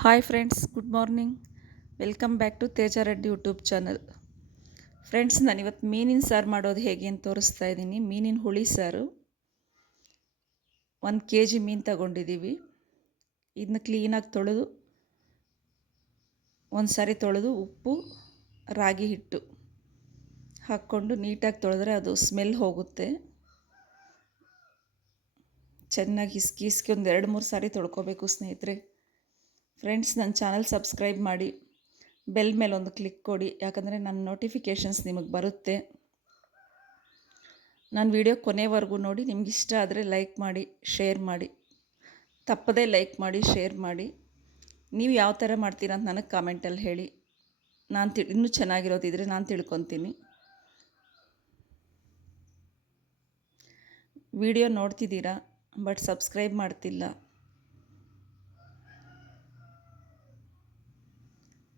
Hi friends, good morning. Welcome back to Teja Reddy YouTube channel. Friends, ನಾನಿವತ್ತು ಮೀನಿನ ಸಾರು ಮಾಡೋದು ಹೇಗೆ ಅಂತ ತೋರಿಸ್ತಾ ಇದ್ದೀನಿ. ಮೀನಿನ ಹುಳಿ ಸಾರು. 1 kg ಮೀನು ತಗೊಂಡಿದ್ದೀವಿ. ಇದನ್ನ ಕ್ಲೀನಾಗಿ ತೊಳೆದು ಒಂದು ಸಾರಿ ತೊಳೆದು ಉಪ್ಪು, ರಾಗಿ ಹಿಟ್ಟು ಹಾಕ್ಕೊಂಡು ನೀಟಾಗಿ ತೊಳೆದ್ರೆ ಅದು ಸ್ಮೆಲ್ ಹೋಗುತ್ತೆ. ಚೆನ್ನಾಗಿ ಹಿಸ್ಕಿ ಒಂದು 2-3 ಸಾರಿ ತೊಳ್ಕೊಬೇಕು ಸ್ನೇಹಿತರೆ. ಫ್ರೆಂಡ್ಸ್, ನನ್ನ ಚಾನಲ್ ಸಬ್ಸ್ಕ್ರೈಬ್ ಮಾಡಿ, ಬೆಲ್ ಮೇಲೆ ಒಂದು ಕ್ಲಿಕ್ ಕೊಡಿ, ಯಾಕಂದರೆ ನನ್ನ ನೋಟಿಫಿಕೇಷನ್ಸ್ ನಿಮಗೆ ಬರುತ್ತೆ. ನನ್ನ ವಿಡಿಯೋ ಕೊನೆವರೆಗೂ ನೋಡಿ. ನಿಮ್ಗೆ ಇಷ್ಟ ಆದರೆ ಲೈಕ್ ಮಾಡಿ, ಶೇರ್ ಮಾಡಿ. ತಪ್ಪದೇ ಲೈಕ್ ಮಾಡಿ, ಶೇರ್ ಮಾಡಿ. ನೀವು ಯಾವ ಥರ ಮಾಡ್ತೀರಾ ಅಂತ ನನಗೆ ಕಾಮೆಂಟಲ್ಲಿ ಹೇಳಿ. ಇನ್ನೂ ಚೆನ್ನಾಗಿರೋದಿದ್ರೆ ನಾನು ತಿಳ್ಕೊತೀನಿ. ವಿಡಿಯೋ ನೋಡ್ತಿದ್ದೀರಾ, ಬಟ್ ಸಬ್ಸ್ಕ್ರೈಬ್ ಮಾಡ್ತಿಲ್ಲ.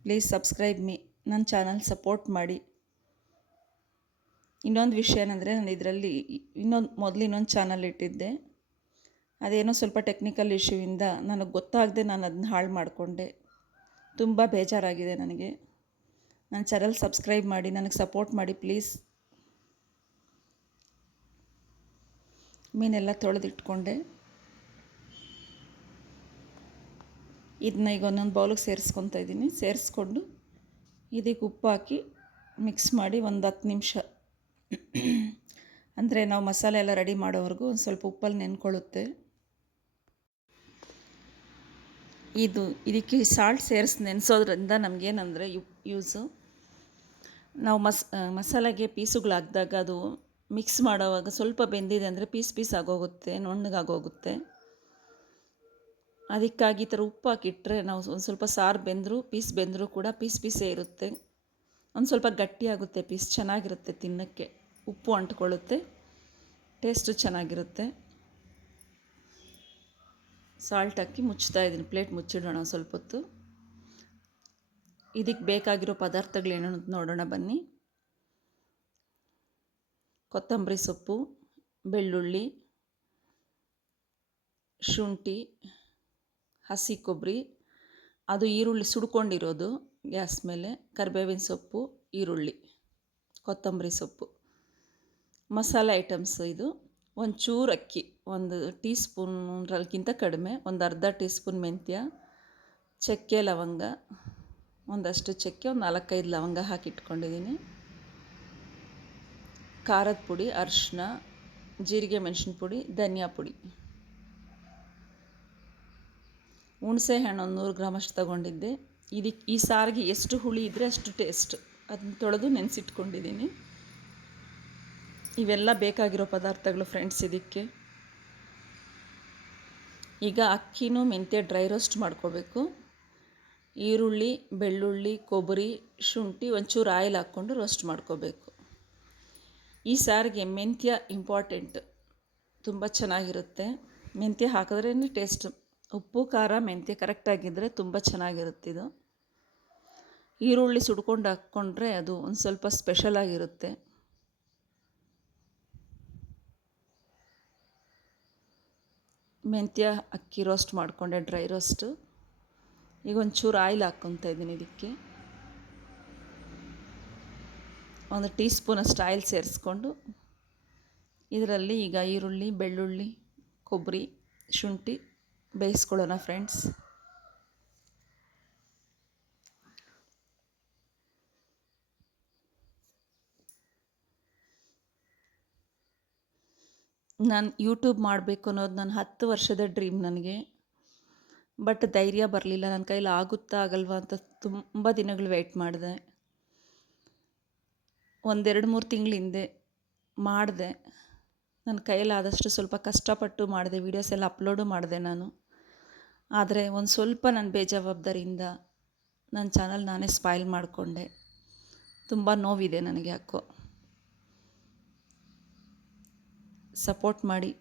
ಪ್ಲೀಸ್ ಸಬ್ಸ್ಕ್ರೈಬ್ ಮೀ, ನನ್ನ ಚಾನಲ್ ಸಪೋರ್ಟ್ ಮಾಡಿ. ಇನ್ನೊಂದು ವಿಷಯ ಏನಂದರೆ, ನಾನು ಇದರಲ್ಲಿ ಇನ್ನೊಂದು ಚಾನಲ್ ಇಟ್ಟಿದ್ದೆ. ಅದೇನೋ ಸ್ವಲ್ಪ ಟೆಕ್ನಿಕಲ್ ಇಶ್ಯೂವಿಂದ ನನಗೆ ಗೊತ್ತಾಗದೆ ನಾನು ಅದನ್ನ ಹಾಳು ಮಾಡಿಕೊಂಡೆ. ತುಂಬ ಬೇಜಾರಾಗಿದೆ ನನಗೆ. ನನ್ನ ಚಾನಲ್ ಸಬ್ಸ್ಕ್ರೈಬ್ ಮಾಡಿ, ನನಗೆ ಸಪೋರ್ಟ್ ಮಾಡಿ ಪ್ಲೀಸ್. ಮೀನೆಲ್ಲ ತೊಳೆದಿಟ್ಕೊಂಡೆ. ಇದನ್ನ ಈಗ ಒಂದೊಂದು ಬೌಲಿಗೆ ಸೇರಿಸ್ಕೊತಾ ಇದ್ದೀನಿ. ಸೇರಿಸ್ಕೊಂಡು ಇದಕ್ಕೆ ಉಪ್ಪು ಹಾಕಿ ಮಿಕ್ಸ್ ಮಾಡಿ ಒಂದು 10 ನಿಮಿಷ, ಅಂದರೆ ನಾವು ಮಸಾಲೆ ಎಲ್ಲ ರೆಡಿ ಮಾಡೋವರೆಗೂ ಒಂದು ಸ್ವಲ್ಪ ಉಪ್ಪಲ್ಲಿ ನೆನ್ಕೊಳ್ಳುತ್ತೆ. ಇದಕ್ಕೆ ಸಾಲ್ಟ್ ನೆನೆಸೋದ್ರಿಂದ ನಮಗೇನಂದರೆ ಯೂಸು, ನಾವು ಮಸಾಲೆಗೆ ಪೀಸುಗಳು ಹಾಕಿದಾಗ ಅದು ಮಿಕ್ಸ್ ಮಾಡೋವಾಗ ಸ್ವಲ್ಪ ಬೆಂದಿದೆ ಅಂದರೆ ಪೀಸ್ ಆಗೋಗುತ್ತೆ, ನುಣ್ಣಗಾಗೋಗುತ್ತೆ. ಅದಕ್ಕಾಗಿ ಈ ಥರ ಉಪ್ಪು ಹಾಕಿಟ್ರೆ ನಾವು ಒಂದು ಸ್ವಲ್ಪ ಸಾರು ಬೆಂದರೂ ಕೂಡ ಪೀಸೇ ಇರುತ್ತೆ. ಒಂದು ಸ್ವಲ್ಪ ಗಟ್ಟಿಯಾಗುತ್ತೆ ಪೀಸ್, ಚೆನ್ನಾಗಿರುತ್ತೆ ತಿನ್ನೋಕ್ಕೆ. ಉಪ್ಪು ಅಂಟ್ಕೊಳ್ಳುತ್ತೆ, ಟೇಸ್ಟು ಚೆನ್ನಾಗಿರುತ್ತೆ. ಸಾಲ್ಟ್ ಹಾಕಿ ಮುಚ್ತಾ ಇದ್ದೀನಿ. ಪ್ಲೇಟ್ ಮುಚ್ಚಿಡೋಣ ಸ್ವಲ್ಪ ಹೊತ್ತು. ಇದಕ್ಕೆ ಬೇಕಾಗಿರೋ ಪದಾರ್ಥಗಳೇನು ಅಂತ ನೋಡೋಣ ಬನ್ನಿ. ಕೊತ್ತಂಬರಿ ಸೊಪ್ಪು, ಬೆಳ್ಳುಳ್ಳಿ, ಶುಂಠಿ, ಹಸಿ ಕೊಬ್ಬರಿ, ಅದು ಈರುಳ್ಳಿ ಸುಡ್ಕೊಂಡಿರೋದು ಗ್ಯಾಸ್ ಮೇಲೆ, ಕರಿಬೇವಿನ ಸೊಪ್ಪು, ಈರುಳ್ಳಿ, ಕೊತ್ತಂಬರಿ ಸೊಪ್ಪು. ಮಸಾಲೆ ಐಟಮ್ಸ್ ಇದು. ಒಂಚೂರು ಅಕ್ಕಿ, 1 ಟೀ ಸ್ಪೂನ್ಗಿಂತ ಕಡಿಮೆ, ಒಂದು ಅರ್ಧ ಟೀ ಸ್ಪೂನ್ ಮೆಂತ್ಯ, ಚಕ್ಕೆ ಲವಂಗ, ಒಂದಷ್ಟು ಚಕ್ಕೆ, ಒಂದು 4-5 ಲವಂಗ ಹಾಕಿಟ್ಕೊಂಡಿದ್ದೀನಿ. ಖಾರದ ಪುಡಿ, ಅರಿಶಿನ, ಜೀರಿಗೆ ಮೆಣಸಿನ ಪುಡಿ, ಧನಿಯಾ ಪುಡಿ. ಹುಣಸೆ ಹಣ್ಣು 100 ಗ್ರಾಮ್ ಅಷ್ಟು ತೊಗೊಂಡಿದ್ದೆ. ಈ ಸಾರಿಗೆ ಎಷ್ಟು ಹುಳಿ ಇದ್ದರೆ ಅಷ್ಟು ಟೇಸ್ಟ್. ಅದನ್ನ ತೊಳೆದು ನೆನೆಸಿಟ್ಕೊಂಡಿದ್ದೀನಿ. ಇವೆಲ್ಲ ಬೇಕಾಗಿರೋ ಪದಾರ್ಥಗಳು ಫ್ರೆಂಡ್ಸ್ ಇದಕ್ಕೆ. ಈಗ ಅಕ್ಕಿನೂ ಮೆಂತ್ಯ ಡ್ರೈ ರೋಸ್ಟ್ ಮಾಡ್ಕೋಬೇಕು. ಈರುಳ್ಳಿ, ಬೆಳ್ಳುಳ್ಳಿ, ಕೊಬ್ಬರಿ, ಶುಂಠಿ, ಒಂಚೂರು ಆಯಿಲ್ ಹಾಕ್ಕೊಂಡು ರೋಸ್ಟ್ ಮಾಡ್ಕೋಬೇಕು. ಈ ಸಾರಿಗೆ ಮೆಂತ್ಯ ಇಂಪಾರ್ಟೆಂಟ್, ತುಂಬ ಚೆನ್ನಾಗಿರುತ್ತೆ. ಮೆಂತ್ಯ ಹಾಕಿದ್ರೇ ಟೇಸ್ಟ್. ಉಪ್ಪು, ಖಾರ, ಮೆಂತ್ಯ ಕರೆಕ್ಟಾಗಿದ್ದರೆ ತುಂಬ ಚೆನ್ನಾಗಿರುತ್ತಿದು. ಈರುಳ್ಳಿ ಸುಡ್ಕೊಂಡು ಹಾಕ್ಕೊಂಡ್ರೆ ಅದು ಒಂದು ಸ್ವಲ್ಪ ಸ್ಪೆಷಲ್ ಆಗಿರುತ್ತೆ. ಮೆಂತ್ಯ ಅಕ್ಕಿ ರೋಸ್ಟ್ ಮಾಡಿಕೊಂಡೆ, ಡ್ರೈ ರೋಸ್ಟು. ಈಗ ಒಂಚೂರು ಆಯಿಲ್ ಹಾಕ್ಕೊತಾ ಇದ್ದೀನಿ. ಇದಕ್ಕೆ 1 ಟೀ ಸ್ಪೂನಷ್ಟು ಆಯಿಲ್ ಸೇರಿಸ್ಕೊಂಡು ಇದರಲ್ಲಿ ಈಗ ಈರುಳ್ಳಿ, ಬೆಳ್ಳುಳ್ಳಿ, ಕೊಬ್ಬರಿ, ಶುಂಠಿ ಬೇಯಿಸ್ಕೊಳ್ಳೋಣ ಫ್ರೆಂಡ್ಸ್. ನಾನು ಯೂಟ್ಯೂಬ್ ಮಾಡಬೇಕು ಅನ್ನೋದು ನನ್ನ 10 ವರ್ಷದ ಡ್ರೀಮ್ ನನಗೆ. ಬಟ್ ಧೈರ್ಯ ಬರಲಿಲ್ಲ. ನನ್ನ ಕೈಲಿ ಆಗುತ್ತಾ ಆಗಲ್ವಾ ಅಂತ ತುಂಬ ದಿನಗಳು ವೆಯ್ಟ್ ಮಾಡಿದೆ. 1-2-3 ತಿಂಗಳ ಹಿಂದೆ ಮಾಡಿದೆ. ನನ್ನ ಕೈಲಾದಷ್ಟು ಸ್ವಲ್ಪ ಕಷ್ಟಪಟ್ಟು ಮಾಡಿದೆ. ವೀಡಿಯೋಸ್ ಎಲ್ಲ ಅಪ್ಲೋಡು ಮಾಡಿದೆ ನಾನು. ಆದರೆ ಒಂದು ಸ್ವಲ್ಪ ನನ್ನ ಬೇಜವಾಬ್ದಾರಿಯಿಂದ ನನ್ನ ಚಾನಲ್ ನಾನೇ ಸ್ಪಾಯ್ಲ್ ಮಾಡಿಕೊಂಡೆ. ತುಂಬ ನೋವಿದೆ ನನಗೆ ಯಾಕೋ. ಸಪೋರ್ಟ್ ಮಾಡಿ,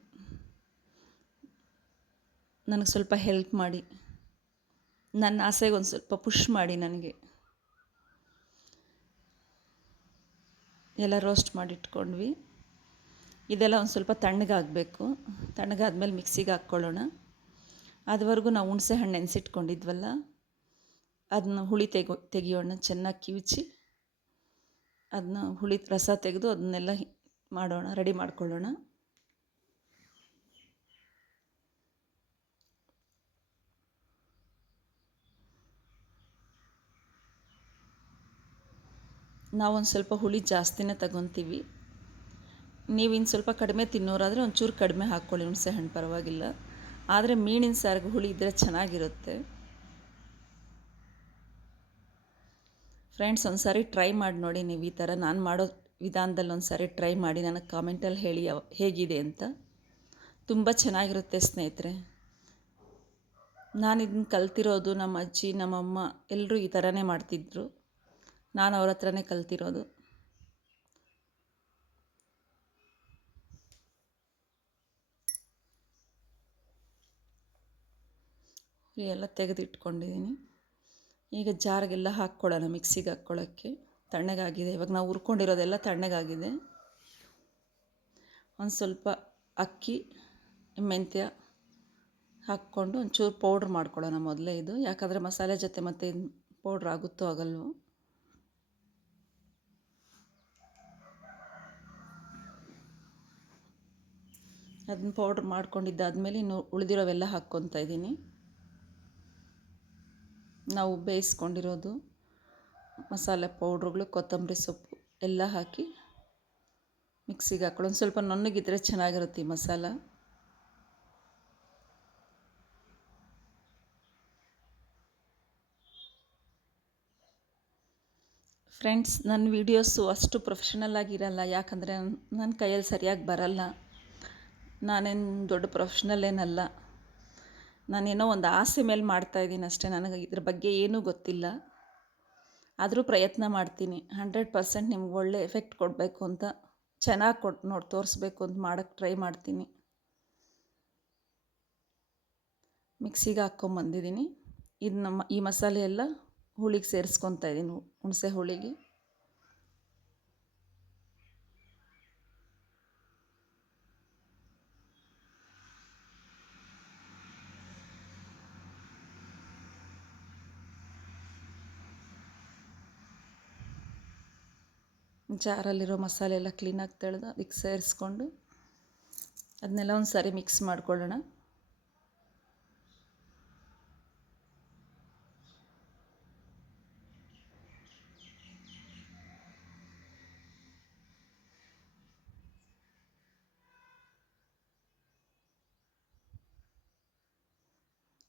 ನನಗೆ ಸ್ವಲ್ಪ ಹೆಲ್ಪ್ ಮಾಡಿ, ನನ್ನ ಆಸೆಗೆ ಒಂದು ಸ್ವಲ್ಪ ಪುಷ್ ಮಾಡಿ ನನಗೆ. ಎಲ್ಲ ರೋಸ್ಟ್ ಮಾಡಿಟ್ಕೊಂಡ್ವಿ. ಇದೆಲ್ಲ ಒಂದು ಸ್ವಲ್ಪ ತಣ್ಣಗಾಗಬೇಕು. ತಣ್ಣಗಾದ್ಮೇಲೆ ಮಿಕ್ಸಿಗೆ ಹಾಕ್ಕೊಳ್ಳೋಣ. ಅದುವರೆಗೂ ನಾವು ಹುಣಸೆ ಹಣ್ಣು ನೆನೆಸಿಟ್ಕೊಂಡಿದ್ವಲ್ಲ ಅದನ್ನ ಹುಳಿ ತೆಗಿಯೋಣ, ಚೆನ್ನಾಗಿ ಕಿವುಚಿ ಅದನ್ನ ಹುಳಿ ರಸ ತೆಗೆದು ಅದನ್ನೆಲ್ಲ ಮಾಡೋಣ, ರೆಡಿ ಮಾಡ್ಕೊಳ್ಳೋಣ. ನಾವೊಂದು ಸ್ವಲ್ಪ ಹುಳಿ ಜಾಸ್ತಿನೇ ತಗೊತೀವಿ. ನೀವು ಇನ್ನು ಸ್ವಲ್ಪ ಕಡಿಮೆ ತಿನ್ನೋರಾದರೆ ಒಂಚೂರು ಕಡಿಮೆ ಹಾಕ್ಕೊಳ್ಳಿ, ಹುಣಸೆ ಹಣ್ಣು ಪರವಾಗಿಲ್ಲ. ಆದರೆ ಮೀನಿನ ಸಾರಿಗೆ ಹುಳಿ ಇದ್ದರೆ ಚೆನ್ನಾಗಿರುತ್ತೆ. ಫ್ರೆಂಡ್ಸ್, ಒಂದು ಸಾರಿ ಟ್ರೈ ಮಾಡಿ ನೋಡಿ. ನೀವು ಈ ಥರ ನಾನು ಮಾಡೋ ವಿಧಾನದಲ್ಲಿ ಒಂದು ಸಾರಿ ಟ್ರೈ ಮಾಡಿ ನನಗೆ ಕಾಮೆಂಟಲ್ಲಿ ಹೇಳಿ ಹೇಗಿದೆ ಅಂತ. ತುಂಬ ಚೆನ್ನಾಗಿರುತ್ತೆ ಸ್ನೇಹಿತರೆ. ನಾನು ಇದನ್ನು ಕಲ್ತಿರೋದು ನಮ್ಮ ಅಜ್ಜಿ, ನಮ್ಮಮ್ಮ ಎಲ್ಲರೂ ಈ ಥರನೇ ಮಾಡ್ತಿದ್ರು. ನಾನು ಅವ್ರ ಹತ್ರನೇ ಕಲ್ತಿರೋದು. ಎಲ್ಲ ತೆಗೆದಿಟ್ಕೊಂಡಿದ್ದೀನಿ. ಈಗ ಜಾರಿಗೆಲ್ಲ ಹಾಕ್ಕೊಳ್ಳೋಣ, ಮಿಕ್ಸಿಗೆ ಹಾಕ್ಕೊಳ್ಳೋಕ್ಕೆ. ತಣ್ಣಗಾಗಿದೆ, ಇವಾಗ ನಾವು ಹುರ್ಕೊಂಡಿರೋದೆಲ್ಲ ತಣ್ಣಗಾಗಿದೆ. ಒಂದು ಸ್ವಲ್ಪ ಅಕ್ಕಿ, ಮೆಂತ್ಯ ಹಾಕ್ಕೊಂಡು ಒಂಚೂರು ಪೌಡ್ರ್ ಮಾಡ್ಕೊಳ್ಳೋಣ ಮೊದಲೇ. ಇದು ಯಾಕಂದರೆ ಮಸಾಲೆ ಜೊತೆ ಮತ್ತೆ ಪೌಡ್ರ್ ಆಗುತ್ತೋ ಆಗಲ್ವೋ. ಅದನ್ನ ಪೌಡ್ರ್ ಮಾಡ್ಕೊಂಡಿದ್ದಾದಮೇಲೆ ಇನ್ನು ಉಳಿದಿರೋವೆಲ್ಲ ಹಾಕ್ಕೊತಾ ಇದ್ದೀನಿ. ನಾವು ಬೇಯಿಸ್ಕೊಂಡಿರೋದು ಮಸಾಲೆ ಪೌಡ್ರುಗಳು, ಕೊತ್ತಂಬರಿ ಸೊಪ್ಪು ಎಲ್ಲ ಹಾಕಿ ಮಿಕ್ಸಿಗೆ ಹಾಕ್ಕೊಳ್ಳಿ. ಒಂದು ಸ್ವಲ್ಪ ನುಣ್ಣಗಿದ್ರೆ ಚೆನ್ನಾಗಿರುತ್ತೆ ಈ ಮಸಾಲ. ಫ್ರೆಂಡ್ಸ್, ನನ್ನ ವೀಡಿಯೋಸು ಅಷ್ಟು ಪ್ರೊಫೆಷನಲ್ ಆಗಿರಲ್ಲ, ಯಾಕಂದರೆ ನನ್ನ ಕೈಯಲ್ಲಿ ಸರಿಯಾಗಿ ಬರಲ್ಲ. ನಾನೇನು ದೊಡ್ಡ ಪ್ರೊಫೆಷ್ನಲ್ ಏನಲ್ಲ. ನಾನೇನೋ ಒಂದು ಆಸೆ ಮೇಲೆ ಮಾಡ್ತಾಯಿದ್ದೀನಿ ಅಷ್ಟೇ. ನನಗೆ ಇದ್ರ ಬಗ್ಗೆ ಏನೂ ಗೊತ್ತಿಲ್ಲ. ಆದರೂ ಪ್ರಯತ್ನ ಮಾಡ್ತೀನಿ. 100% ನಿಮ್ಗೆ ಒಳ್ಳೆ ಎಫೆಕ್ಟ್ ಕೊಡಬೇಕು ಅಂತ, ಚೆನ್ನಾಗಿ ತೋರಿಸ್ಬೇಕು ಅಂತ ಮಾಡೋಕ್ಕೆ ಟ್ರೈ ಮಾಡ್ತೀನಿ. ಮಿಕ್ಸಿಗೆ ಹಾಕ್ಕೊಂಬಂದಿದ್ದೀನಿ. ಇದು ಈ ಮಸಾಲೆ ಎಲ್ಲ ಹುಳಿಗೆ ಸೇರಿಸ್ಕೊತಾ ಇದ್ದೀನಿ, ಹುಣಸೆ ಹುಳಿಗೆ. ಜಾರಲ್ಲಿರೋ ಮಸಾಲೆ ಎಲ್ಲ ಕ್ಲೀನಾಗಿ ತೆಳೆದು ಅದಕ್ಕೆ ಸೇರಿಸ್ಕೊಂಡು ಅದನ್ನೆಲ್ಲ ಒಂದು ಸಾರಿ ಮಿಕ್ಸ್ ಮಾಡ್ಕೊಳ್ಳೋಣ.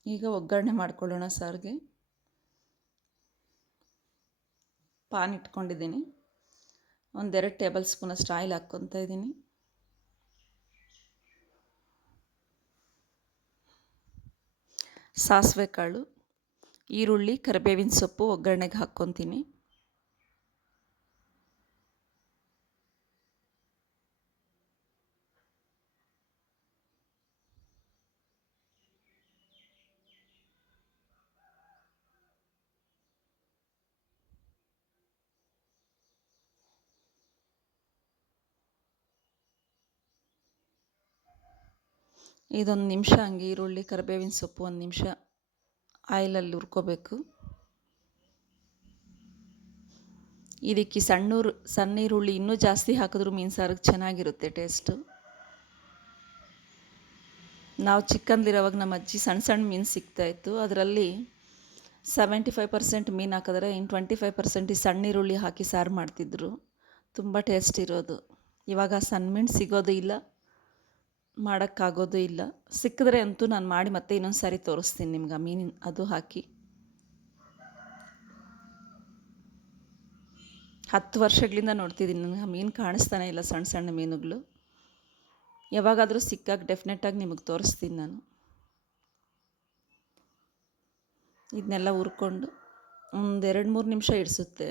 ಈಗ ಒಗ್ಗರಣೆ ಮಾಡ್ಕೊಳ್ಳೋಣ ಸಾರಿಗೆ. ಪಾನ್ ಇಟ್ಕೊಂಡಿದ್ದೀನಿ. 1-2 ಟೇಬಲ್ ಸ್ಪೂನಷ್ಟು ಆಯಿಲ್ ಹಾಕ್ಕೊತಾ ಇದ್ದೀನಿ. ಸಾಸಿವೆ ಕಾಳು, ಈರುಳ್ಳಿ, ಕರಿಬೇವಿನ ಸೊಪ್ಪು ಒಗ್ಗರಣೆಗೆ ಹಾಕ್ಕೊತೀನಿ. ಇದೊಂದು ನಿಮಿಷ ಹಂಗೆ ಈರುಳ್ಳಿ, ಕರಿಬೇವಿನ ಸೊಪ್ಪು 1 ನಿಮಿಷ ಆಯಿಲಲ್ಲಿ ಹುರ್ಕೋಬೇಕು. ಇದಕ್ಕೆ ಸಣ್ಣ ಈರುಳ್ಳಿ ಇನ್ನೂ ಜಾಸ್ತಿ ಹಾಕಿದ್ರೂ ಮೀನು ಸಾರಿಗೆ ಚೆನ್ನಾಗಿರುತ್ತೆ ಟೇಸ್ಟು. ನಾವು ಚಿಕ್ಕಂದಿರೋವಾಗ ನಮ್ಮ ಅಜ್ಜಿ ಸಣ್ಣ ಸಣ್ಣ ಮೀನು ಸಿಗ್ತಾಯಿತ್ತು. ಅದರಲ್ಲಿ 75% ಮೀನು ಹಾಕಿದ್ರೆ ಇನ್ನು 25% ಈ ಸಣ್ಣ ಈರುಳ್ಳಿ ಹಾಕಿ ಸಾರು ಮಾಡ್ತಿದ್ರು. ತುಂಬ ಟೇಸ್ಟ್ ಇರೋದು. ಇವಾಗ ಸಣ್ಣ ಮೀನು ಸಿಗೋದು ಇಲ್ಲ, ಮಾಡೋಕ್ಕಾಗೋದು ಇಲ್ಲ. ಸಿಕ್ಕಿದ್ರೆ ಅಂತೂ ನಾನು ಮಾಡಿ ಮತ್ತೆ ಇನ್ನೊಂದು ಸಾರಿ ತೋರಿಸ್ತೀನಿ ನಿಮ್ಗೆ ಆ ಮೀನಿನ ಅದು ಹಾಕಿ. 10 ವರ್ಷಗಳಿಂದ ನೋಡ್ತಿದ್ದೀನಿ, ನನಗೆ ಆ ಮೀನು ಕಾಣಿಸ್ತಾನೆ ಇಲ್ಲ, ಸಣ್ಣ ಸಣ್ಣ ಮೀನುಗಳು. ಯಾವಾಗಾದರೂ ಸಿಕ್ಕಾಗ ಡೆಫಿನೆಟಾಗಿ ನಿಮಗೆ ತೋರಿಸ್ತೀನಿ ನಾನು. ಇದನ್ನೆಲ್ಲ ಹುರ್ಕೊಂಡು 1-2-3 ನಿಮಿಷ ಇಡಿಸುತ್ತೆ.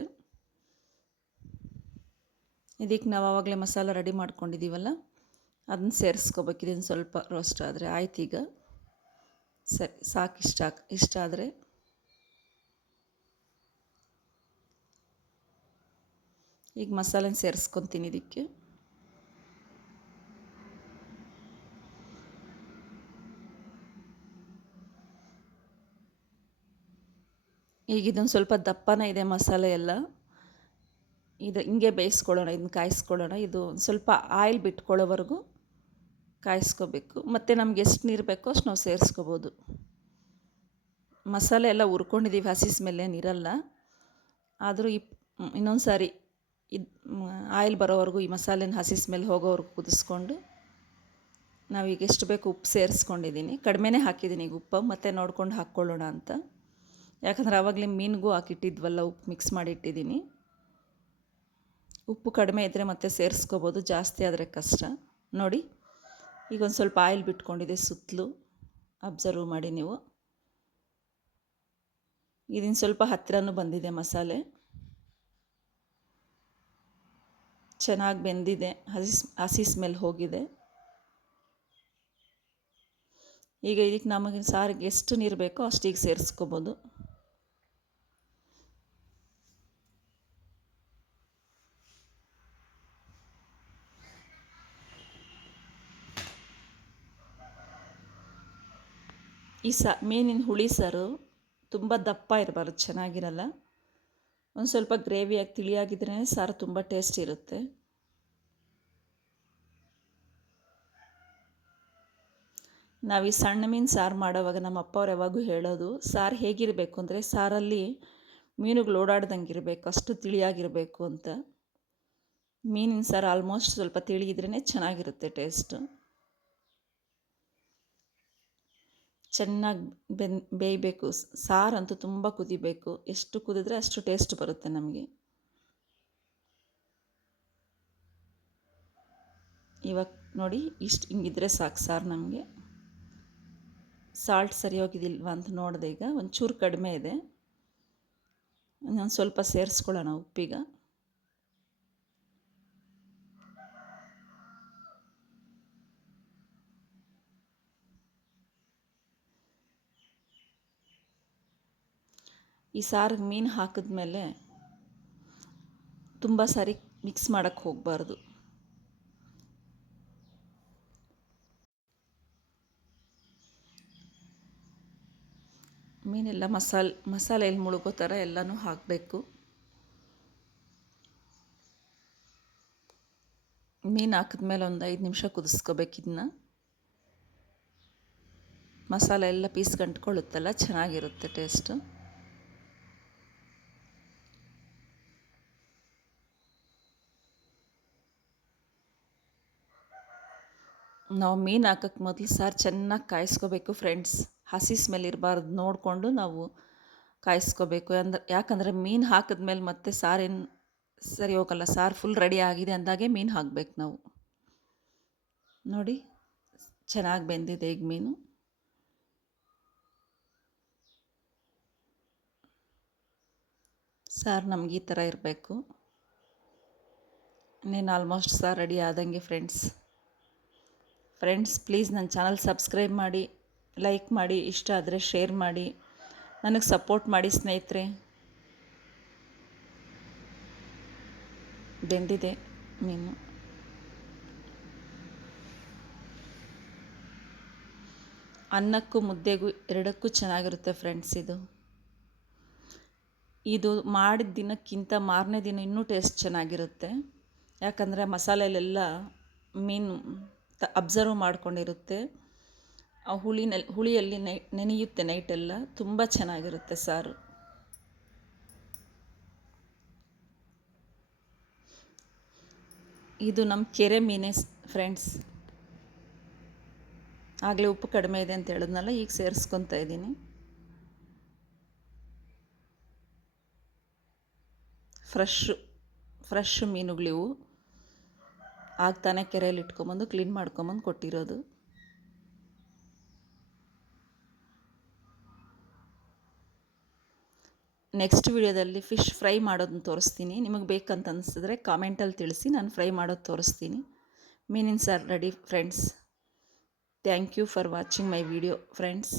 ಇದಕ್ಕೆ ನಾವು ಆವಾಗಲೇ ಮಸಾಲ ರೆಡಿ ಮಾಡ್ಕೊಂಡಿದ್ದೀವಲ್ಲ, ಅದನ್ನ ಸೇರಿಸ್ಕೋಬೇಕು. ಇದನ್ನು ಸ್ವಲ್ಪ ರೋಸ್ಟ್ ಆದರೆ ಆಯ್ತು. ಈಗ ಸರಿ, ಸಾಕು. ಇಷ್ಟ ಆದರೆ ಈಗ ಮಸಾಲೆನ ಸೇರಿಸ್ಕೊತೀನಿ ಇದಕ್ಕೆ. ಈಗ ಇದೊಂದು ಸ್ವಲ್ಪ ದಪ್ಪನೇ ಇದೆ ಮಸಾಲೆ ಎಲ್ಲ. ಇದು ಹಿಂಗೆ ಬೇಯಿಸ್ಕೊಳ್ಳೋಣ, ಇದನ್ನ ಕಾಯಿಸ್ಕೊಳ್ಳೋಣ. ಇದು ಒಂದು ಸ್ವಲ್ಪ ಆಯಿಲ್ ಬಿಟ್ಕೊಳ್ಳೋವರೆಗೂ ಕಾಯಿಸ್ಕೋಬೇಕು. ಮತ್ತು ನಮ್ಗೆ ಎಷ್ಟು ನೀರು ಬೇಕೋ ಅಷ್ಟು ನಾವು ಸೇರಿಸ್ಕೋಬೋದು. ಮಸಾಲೆ ಎಲ್ಲ ಹುರ್ಕೊಂಡಿದ್ದೀವಿ, ಹಸಿ ಸ್ಮೆಲ್ ಏನಿರಲ್ಲ. ಆದರೂ ಇನ್ನೊಂದು ಸಾರಿ ಇದು ಆಯಿಲ್ ಬರೋವರೆಗೂ ಈ ಮಸಾಲೆನ ಹಸಿ ಸ್ಮೆಲ್ ಹೋಗೋವರೆಗೂ ಕುದಿಸ್ಕೊಂಡು ನಾವೀಗ ಎಷ್ಟು ಬೇಕು ಉಪ್ಪು ಸೇರಿಸ್ಕೊಂಡಿದ್ದೀನಿ. ಕಡಿಮೆನೇ ಹಾಕಿದ್ದೀನಿ ಈಗ ಉಪ್ಪು, ಮತ್ತೆ ನೋಡ್ಕೊಂಡು ಹಾಕ್ಕೊಳ್ಳೋಣ ಅಂತ. ಯಾಕಂದರೆ ಆವಾಗಲೇ ಮೀನಿಗೂ ಹಾಕಿಟ್ಟಿದ್ವಲ್ಲ, ಉಪ್ಪು ಮಿಕ್ಸ್ ಮಾಡಿ ಇಟ್ಟಿದ್ದೀನಿ. ಉಪ್ಪು ಕಡಿಮೆ ಇದ್ದರೆ ಮತ್ತೆ ಸೇರಿಸ್ಕೋಬೋದು, ಜಾಸ್ತಿ ಆದರೆ ಕಷ್ಟ. ನೋಡಿ ಈಗ ಒಂದು ಸ್ವಲ್ಪ ಆಯಿಲ್ ಬಿಟ್ಕೊಂಡಿದೆ ಸುತ್ತಲೂ, ಅಬ್ಸರ್ವ್ ಮಾಡಿ ನೀವು. ಇದನ್ನು ಸ್ವಲ್ಪ ಹತ್ತಿರನೂ ಬಂದಿದೆ ಮಸಾಲೆ, ಚೆನ್ನಾಗಿ ಬೆಂದಿದೆ, ಹಸಿ ಸ್ಮೆಲ್ ಹೋಗಿದೆ. ಈಗ ಇದಕ್ಕೆ ನಮಗೆ ಸಾರಿಗೆ ಎಷ್ಟು ನೀರು ಬೇಕೋ ಅಷ್ಟಿಗೆ ಸೇರಿಸ್ಕೋಬೋದು. ಈ ಮೀನಿನ ಹುಳಿ ಸಾರು ತುಂಬ ದಪ್ಪ ಇರಬಾರ್ದು, ಚೆನ್ನಾಗಿರಲ್ಲ. ಒಂದು ಸ್ವಲ್ಪ ಗ್ರೇವಿಯಾಗಿ ತಿಳಿಯಾಗಿದ್ರೇ ಸಾರು ತುಂಬ ಟೇಸ್ಟ್ ಇರುತ್ತೆ. ನಾವು ಈ ಸಣ್ಣ ಮೀನು ಸಾರು ಮಾಡೋವಾಗ ನಮ್ಮ ಅಪ್ಪ ಅವ್ರು ಯಾವಾಗೂ ಹೇಳೋದು, ಸಾರು ಹೇಗಿರಬೇಕು ಅಂದರೆ ಸಾರಲ್ಲಿ ಮೀನುಗಳು ಓಡಾಡ್ದಂಗೆ ಇರಬೇಕು, ಅಷ್ಟು ತಿಳಿಯಾಗಿರಬೇಕು ಅಂತ. ಮೀನಿನ ಸಾರು ಆಲ್ಮೋಸ್ಟ್ ಸ್ವಲ್ಪ ತಿಳಿಯಿದ್ರೇ ಚೆನ್ನಾಗಿರುತ್ತೆ ಟೇಸ್ಟು. ಚೆನ್ನಾಗಿ ಬೇಯಬೇಕು. ಸಾರಂತೂ ತುಂಬ ಕುದಿಬೇಕು, ಎಷ್ಟು ಕುದಿದ್ರೆ ಅಷ್ಟು ಟೇಸ್ಟ್ ಬರುತ್ತೆ ನಮಗೆ. ಇವಾಗ ನೋಡಿ ಹಿಂಗಿದ್ರೆ ಸಾಕು ಸಾರು ನಮಗೆ. ಸಾಲ್ಟ್ ಸರಿ ಹೋಗಿದ್ದಿಲ್ವಾ ಅಂತ ನೋಡಿದೆ, ಈಗ ಒಂಚೂರು ಕಡಿಮೆ ಇದೆ, ನಾನು ಸ್ವಲ್ಪ ಸೇರಿಸ್ಕೊಳ್ಳೋಣ ಉಪ್ಪೀಗ. ಈ ಸಾರಿಗೆ ಮೀನು ಹಾಕಿದ್ಮೇಲೆ ತುಂಬ ಸಾರಿ ಮಿಕ್ಸ್ ಮಾಡೋಕ್ಕೆ ಹೋಗಬಾರ್ದು. ಮೀನೆಲ್ಲ ಮಸಾಲೆಯಲ್ಲಿ ಮುಳುಗೋ ಥರ ಎಲ್ಲನೂ ಹಾಕಬೇಕು. ಮೀನು ಹಾಕಿದ್ಮೇಲೆ ಒಂದು 5 ನಿಮಿಷ ಕುದಿಸ್ಕೋಬೇಕು ಇದನ್ನ. ಮಸಾಲೆ ಎಲ್ಲ ಪೀಸ್ ಗಂಟ್ಕೊಳ್ಳುತ್ತಲ್ಲ, ಚೆನ್ನಾಗಿರುತ್ತೆ ಟೇಸ್ಟು. ನಾವು ಮೀನು ಹಾಕೋಕ್ಕೆ ಮೊದಲು ಸಾರು ಚೆನ್ನಾಗಿ ಕಾಯಿಸ್ಕೋಬೇಕು ಫ್ರೆಂಡ್ಸ್. ಹಸಿ ಸ್ಮೆಲ್ ಇರಬಾರ್ದು, ನೋಡಿಕೊಂಡು ನಾವು ಕಾಯಿಸ್ಕೋಬೇಕು. ಯಾಕಂದರೆ ಮೀನು ಹಾಕಿದ್ಮೇಲೆ ಮತ್ತೆ ಸಾರೇನು ಸರಿ ಹೋಗಲ್ಲ. ಸಾರು ಫುಲ್ ರೆಡಿ ಆಗಿದೆ ಅಂದಾಗೆ ಮೀನು ಹಾಕಬೇಕು ನಾವು. ನೋಡಿ ಚೆನ್ನಾಗಿ ಬೆಂದಿದೆ ಈಗ ಮೀನು. ಸಾರು ನಮ್ಗೆ ಈ ಥರ ಇರಬೇಕು. ಇನ್ನೇನು ಆಲ್ಮೋಸ್ಟ್ ಸಾರು ರೆಡಿ ಆದಂಗೆ ಫ್ರೆಂಡ್ಸ್. ಪ್ಲೀಸ್ ನನ್ನ ಚಾನಲ್ ಸಬ್ಸ್ಕ್ರೈಬ್ ಮಾಡಿ, ಲೈಕ್ ಮಾಡಿ, ಇಷ್ಟ ಆದರೆ ಶೇರ್ ಮಾಡಿ, ನನಗೆ ಸಪೋರ್ಟ್ ಮಾಡಿ ಸ್ನೇಹಿತರೆ. ಬೆಂದಿದೆ ಮೀನು. ಅನ್ನಕ್ಕೂ ಮುದ್ದೆಗೂ ಎರಡಕ್ಕೂ ಚೆನ್ನಾಗಿರುತ್ತೆ ಫ್ರೆಂಡ್ಸ್. ಇದು ಮಾಡಿದ ದಿನಕ್ಕಿಂತ ಮಾರನೇ ದಿನ ಇನ್ನೂ ಟೇಸ್ಟ್ ಚೆನ್ನಾಗಿರುತ್ತೆ. ಯಾಕಂದರೆ ಮಸಾಲೆಯಲ್ಲೆಲ್ಲ ಮೀನು ಅಬ್ಸರ್ವ್ ಮಾಡ್ಕೊಂಡಿರುತ್ತೆ. ಆ ಹುಳಿಯಲ್ಲಿ ನೆನೆಯುತ್ತೆ ನೈಟೆಲ್ಲ. ತುಂಬ ಚೆನ್ನಾಗಿರುತ್ತೆ ಸಾರು. ಇದು ನಮ್ಮ ಕೆರೆ ಮೀನೇ ಫ್ರೆಂಡ್ಸ್. ಆಗಲೇ ಉಪ್ಪು ಕಡಿಮೆ ಇದೆ ಅಂತ ಹೇಳಿದ್ನಲ್ಲ, ಈಗ ಸೇರಿಸ್ಕೊತಾ ಇದ್ದೀನಿ. ಫ್ರೆಶ್ ಮೀನುಗಳಿವು. ಆಗ್ತಾನೆ ಕೆರೆಯಲ್ಲಿ ಇಟ್ಕೊಂಬಂದು ಕ್ಲೀನ್ ಮಾಡ್ಕೊಂಬಂದು ಕೊಟ್ಟಿರೋದು. ನೆಕ್ಸ್ಟ್ ವಿಡಿಯೋದಲ್ಲಿ ಫಿಶ್ ಫ್ರೈ ಮಾಡೋದನ್ನ ತೋರಿಸ್ತೀನಿ. ನಿಮಗೆ ಬೇಕಂತ ಅನಿಸಿದ್ರೆ ಕಾಮೆಂಟಲ್ಲಿ ತಿಳಿಸಿ, ನಾನು ಫ್ರೈ ಮಾಡೋದು ತೋರಿಸ್ತೀನಿ. ಮೀನಿನ ಸಾರು ready friends. Thank you for watching my video friends.